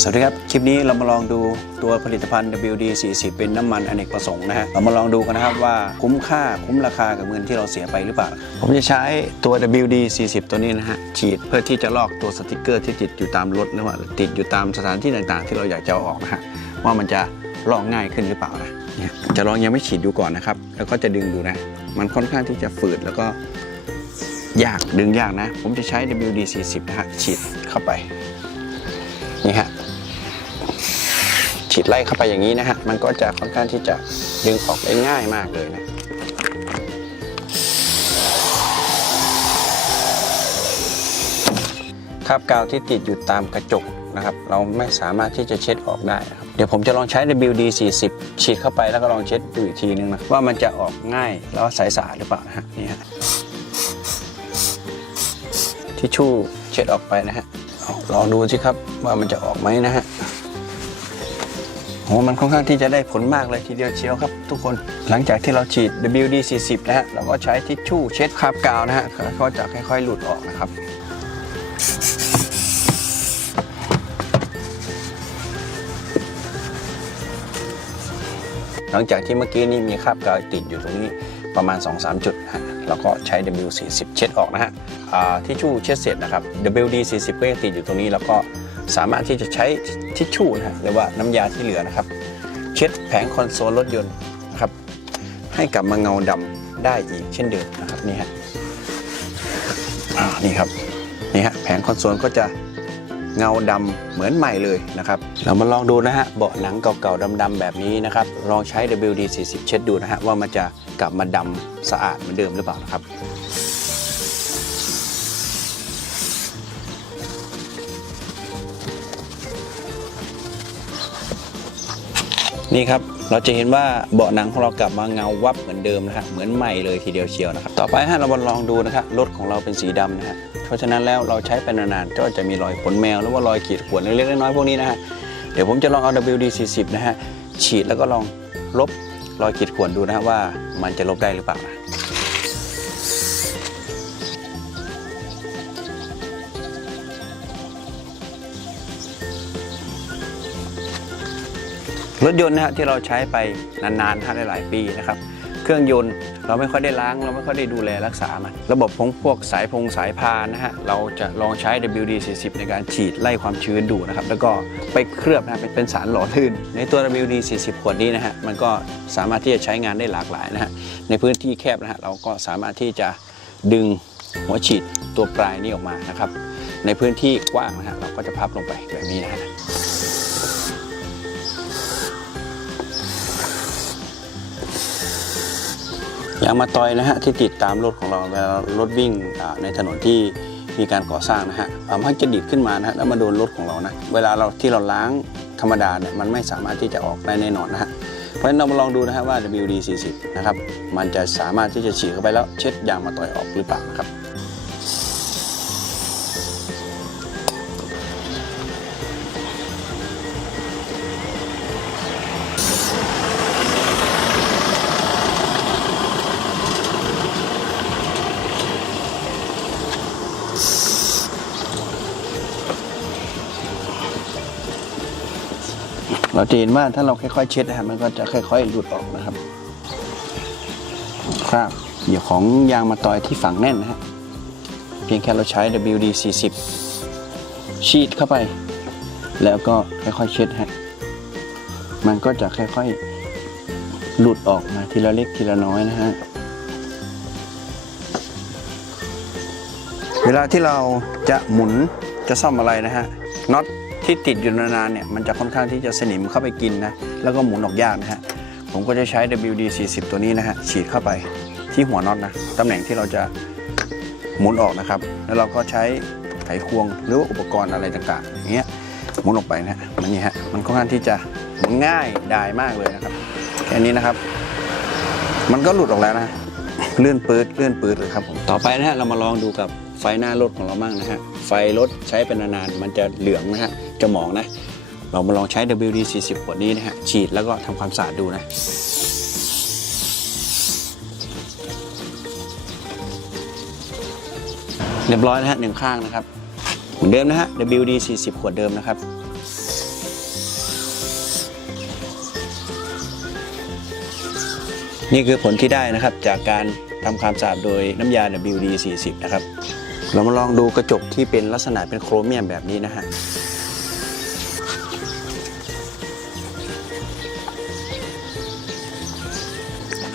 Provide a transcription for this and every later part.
สวัสดีครับ คลิปนี้เรามาลองดูตัวผลิตภัณฑ์ WD 40 เป็นน้ำมันอเนกประสงค์นะฮะ เรามาลองดูกันนะครับว่าคุ้มค่าคุ้มราคากับเงินที่เราเสียไปหรือเปล่า ผมจะใช้ตัว WD 40 ตัวนี้นะฮะ ฉีดเพื่อที่จะลอกตัวสติกเกอร์ที่ติดอยู่ตามรถหรือว่าติดอยู่ตามสถานที่ต่างๆ ที่เราอยากจะเอาออกนะฮะว่ามันจะลอกง่ายขึ้นหรือเปล่านะจะลองยังไม่ฉีดดูก่อนนะครับ แล้วก็จะดึงดูนะ มันค่อนข้างที่จะฝืดแล้วก็ยากดึงยากนะ ผมจะใช้ WD 40 นะฮะฉีดเข้าไป ฉีดไล่เข้าไปอย่างนี้นะฮะ มันก็จะค่อนข้างที่จะดึงออกได้ง่ายมากเลยนะคราบกาวที่ติดอยู่ตามกระจกนะครับ เราไม่สามารถที่จะเช็ดออกได้ครับ เดี๋ยวผมจะลองใช้ WD 40ฉีดเข้าไปแล้วก็ลองเช็ดดูอีกทีนึงนะว่ามันจะออกง่ายแล้วใสสะอาดหรือเปล่านะฮะนี่ฮะทิชชู่เช็ดออกไปนะฮะลองดูสิครับว่ามันจะออกไหมนะฮะ โหมันค่อนข้างที่จะได้ผลมากเลยทีเดียวเชียวครับ ทุกคนหลังจากที่เราฉีด WD 40 นะฮะเราก็ใช้ทิชชู่เช็ดคราบกาวนะฮะก็จะค่อยๆ หลุดออกนะครับหลังจากที่เมื่อกี้นี้มีคราบกาวติดอยู่ตรงนี้ประมาณ 2-3 จุดนะฮะเราก็ใช้ W40 เช็ดออกนะฮะทิชชู่เช็ดเสร็จนะครับ WD40 ก็ยังติดอยู่ตรงนี้แล้วก็ สามารถที่จะใช้ทิชชู่นะฮะหรือว่าน้ำยาที่เหลือนะครับ เช็ดแผงคอนโซลรถยนต์นะครับ ให้กลับมาเงาดำได้อีกเช่นเดิมนะครับนี่ฮะนี่ครับนี่ฮะแผงคอนโซลก็จะเงาดำเหมือนใหม่เลยนะครับ เรามาลองดูนะฮะเบาะหนังเก่าๆดำๆแบบนี้นะครับ ลองใช้ WD40 เช็ดดูนะฮะว่ามันจะกลับมาดำสะอาดเหมือนเดิมหรือเปล่านะครับ นี่ครับเราจะเห็นว่าเบาะหนังของเรากลับมาเงาวับเหมือนเดิมนะฮะเหมือนใหม่เลยทีเดียวเชียวนะครับต่อไปฮะเราลองดูนะครับรถของเราเป็นสีดำนะฮะเพราะฉะนั้นแล้วเราใช้ไปนานๆก็จะมีรอยขนแมวหรือว่ารอยขีดข่วนเล็กๆน้อยๆพวกนี้นะฮะเดี๋ยวผมจะลองเอา WD-40 นะฮะฉีดแล้วก็ลองลบรอยขีดข่วนดูนะฮะว่ามันจะลบได้หรือเปล่า รถยนต์นะฮะที่เราใช้ไปนานๆฮะหลายๆปีนะครับเครื่องยนต์เราไม่ค่อยได้ล้าง เราไม่ค่อยได้ดูแลรักษามันระบบของพวกสายพงสายพานนะฮะเราจะลองใช้ WD-40 ในการฉีดไล่ความชื้นดูนะครับแล้วก็ไปเคลือบนะเป็นเป็นสารหล่อลื่น ในตัว WD-40 ขวดนี้นะฮะมันก็สามารถที่จะใช้งานได้หลากหลายนะฮะในพื้นที่แคบนะฮะเราก็สามารถที่จะดึงหัวฉีดตัวปลายนี้ออกมานะครับในพื้นที่กว้างนะฮะเราก็จะพับลงไปแบบนี้นะฮะ ยางมาตอยนะฮะที่ติดตามรถของเราเวลารถวิ่งในถนนที่มีการก่อสร้างนะฮะมันจะดิดขึ้นมานะฮะแล้วมาโดนรถของเรานะเวลาเราที่เราล้างธรรมดาเนี่ยมันไม่สามารถที่จะออกได้แน่นอนนะฮะเพราะฉะนั้นเรามาลองดูนะฮะว่า WD-40 นะครับมันจะสามารถที่จะฉีดเข้าไปแล้วเช็ดยางมาตอยออกหรือเปล่านะครับ เราจะเห็นว่าถ้าเราค่อยๆเช็ดนะฮะมันก็จะค่อยๆหลุดออกนะครับ ครับเดี๋ยวของยางมาต่อยที่ฝังแน่นนะฮะเพียงแค่เราใช้ WD-40 ฉีดเข้าไป แล้วก็ค่อยๆเช็ดฮะมันก็จะค่อยๆหลุดออกมาทีละเล็กทีละน้อยนะฮะเวลาที่เราจะหมุนจะซ่อมอะไรนะฮะน็อต ที่ติดอยู่นานๆเนี่ยมันจะค่อนข้างที่จะสนิมเข้าไปกินนะแล้วก็หมุนออกยากนะฮะผมก็จะใช้ WD-40 ตัวนี้นะฮะฉีดเข้าไปที่หัวน็อตนะตำแหน่งที่เราจะหมุนออกนะครับ แล้วเราก็ใช้ไขควงหรือว่าอุปกรณ์อะไรต่างๆอย่างเงี้ยหมุนออกไปนะฮะมันนี่ฮะมันค่อนข้างที่จะหมุนง่ายดายมากเลยนะครับแค่นี้นะครับ มันก็หลุดออกแล้วนะเลื่อนปืดเลื่อนปืดเลยครับผมต่อไปนะฮะเรามาลองดูกับไฟหน้ารถของเราบ้างนะฮะไฟรถใช้เป็นนานๆมันจะเหลืองนะฮะ จมองนะ เรามาลองใช้ WD 40ขวดนี้นะฮะฉีดแล้วก็ทำความสะอาดดูนะเรียบร้อยนะฮะหนึ่งข้างนะครับ เหมือนเดิมนะฮะ WD 40ขวดเดิมนะครับนี่คือผลที่ได้นะครับจากการทำความสะอาดโดยน้ำยา WD 40นะครับ เรามาลองดูกระจกที่เป็นลักษณะเป็นโครเมียมแบบนี้นะฮะ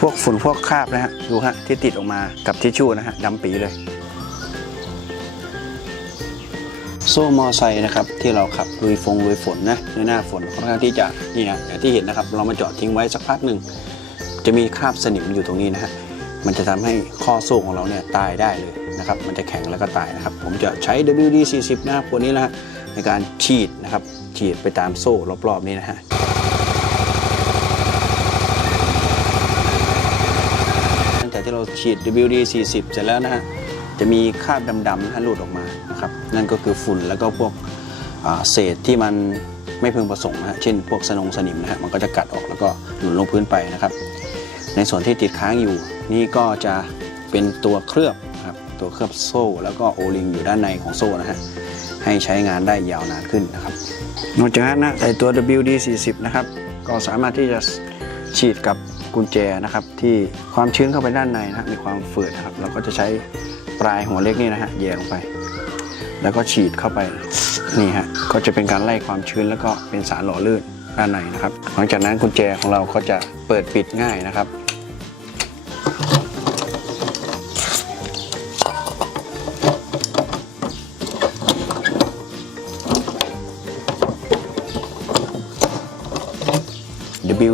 พวกฝุ่นพวกคราบนะฮะดูฮะที่ติดออกมากับทิชชู่นะฮะดำปีเลย โซ่มอไซค์นะครับที่เราขับลุยฟงลุยฝนนะในหน้าฝนค่อนข้างที่จะนี่ฮะอย่างที่เห็นนะครับ เรามาจอดทิ้งไว้สักพักหนึ่งจะมีคราบสนิมอยู่ตรงนี้นะฮะมันจะทำให้ข้อโซ่ของเราเนี่ยตายได้เลยนะครับ มันจะแข็งแล้วก็ตายนะครับ ผมจะใช้ WD 40 นะครับตัวนี้นะฮะในการฉีดนะครับฉีดไปตามโซ่รอบๆนี้นะฮะ หลังจากที่เรา ฉีด WD 40 เสร็จแล้วนะฮะจะมีคราบดำๆนะฮะหลุดออกมานะครับนั่นก็คือฝุ่นแล้วก็พวกเศษที่มันไม่พึงประสงค์นะฮะเช่นพวกสนงสนิมนะฮะมันก็จะกัดออกแล้วก็หล่นลงพื้นไปนะครับ ในส่วนที่ติดค้างอยู่ นี่ก็จะเป็นตัวเคลือบครับตัวเคลือบโซ่ แล้วก็โอลิงอยู่ด้านในของโซ่นะฮะให้ใช้งานได้ยาวนานขึ้นนะครับนอกจากนั้นนะไอตัว WD 40 นะครับก็สามารถที่จะฉีดกับ กุญแจนะครับที่ความชื้นเข้าไปด้านในนะมีความฝืดนะครับ เราก็จะใช้ปลายหัวเล็กนี่นะฮะแย่ลงไป แล้วก็ฉีดเข้าไปนี่ฮะก็จะเป็นการไล่ความชื้นแล้วก็เป็นสารหล่อลื่นด้านในนะครับ หลังจากนั้นกุญแจของเราก็จะเปิดปิดง่ายนะครับ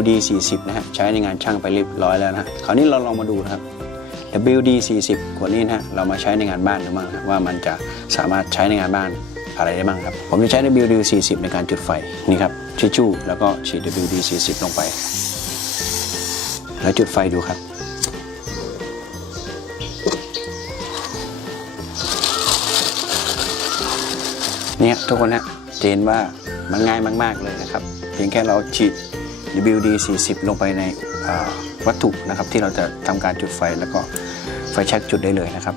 WD 40 นะฮะใช้ในงานช่างไปเรียบร้อยแล้วนะฮะคราวนี้เราลองมาดูนะครับ WD 40 ขวดนี้นะฮะเรามาใช้ในงานบ้านดูบ้างนะว่ามันจะสามารถใช้ในงานบ้านอะไรได้บ้างครับ ผมจะใช้ WD 40 ในการจุดไฟนี่ครับทิชชู่แล้วก็ฉีด WD 40 ลงไป แล้วจุดไฟดูครับเนี่ยทุกคนฮะเห็นว่ามันง่ายมาก ๆ เลยนะครับ เพียงแค่เราฉีด WD 40 ลงไปในวัตถุนะครับที่เราจะทำการจุดไฟแล้วก็ไฟแช็กจุดได้เลยนะครับ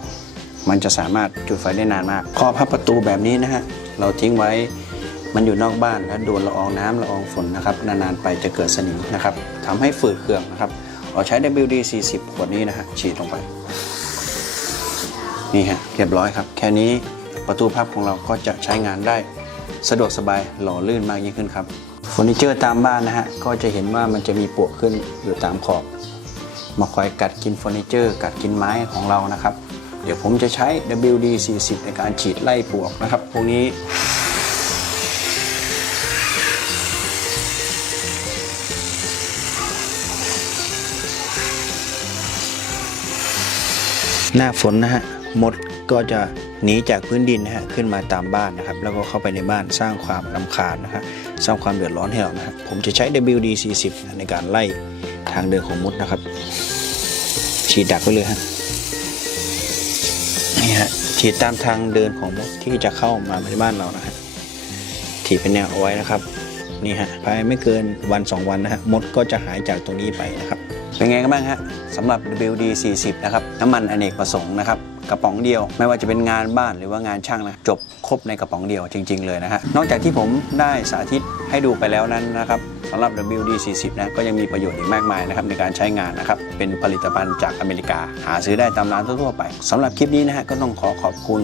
มันจะสามารถจุดไฟได้นานมากข้อพับประตูแบบนี้นะฮะเราทิ้งไว้มันอยู่นอกบ้านแล้วโดนละอองน้ำละอองฝนนะครับนานๆไปจะเกิดสนิมนะครับทำให้ฝืดเครื่องนะครับเราใช้ WD 40 ขวดนี้นะฮะฉีดลงไป นี่ฮะเรียบร้อยครับ แค่นี้ประตูพับของเราก็จะใช้งานได้สะดวกสบายหล่อลื่นมากยิ่งขึ้นครับ เฟอร์นิเจอร์ตามบ้านนะฮะก็จะเห็นว่ามันจะมีปลวกขึ้นอยู่ตามขอบ มาคอยกัดกินเฟอร์นิเจอร์กัดกินไม้ของเรานะครับ เดี๋ยวผมจะใช้ WD 40 ในการฉีดไล่ปลวกนะครับพวกนี้หน้าฝนนะฮะมดก็จะ หนีจากพื้นดินนะฮะขึ้นมาตามบ้านนะครับ แล้วก็เข้าไปในบ้านสร้างความรำคาญนะฮะสร้างความเดือดร้อนให้เรานะฮะผมจะใช้ WD 40 ในการไล่ทางเดินของมดนะครับ ฉีดดักไว้เลยฮะนี่ฮะฉีดตามทางเดินของมดที่จะเข้ามาในบ้านเรานะฮะถีบเป็นแนวเอาไว้นะครับนี่ฮะภายไม่เกินวันสองวันนะฮะมดก็จะหายจากตรงนี้ไปนะครับ เป็นไงกันบ้างฮะสำหรับ WD 40 นะครับน้ำมันอเนกประสงค์นะครับ กระป๋องเดียว ไม่ว่าจะเป็นงานบ้านหรือว่างานช่างนะจบครบในกระป๋องเดียวจริง ๆ เลยนะฮะนอกจากที่ผมได้สาธิตให้ดูไปแล้วนั้นนะครับสำหรับ WD 40 นะก็ยังมีประโยชน์อีกมากมายนะครับในการใช้งานนะครับเป็นผลิตภัณฑ์จากอเมริกา หาซื้อได้ตามร้านทั่วๆไปสำหรับคลิปนี้นะฮะก็ต้องขอขอบคุณ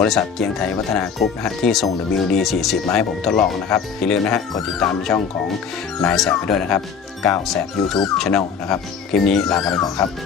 บริษัทเกียงไทยวัฒนากรุ๊ปนะฮะที่ส่ง WD 40 มาให้ผมทดลองนะครับอย่าลืมนะฮะกดติดตามช่องของนายแสบไปด้วยนะครับ9แสบ YouTube Channel นะครับ คลิปนี้ลากันไปก่อนครับ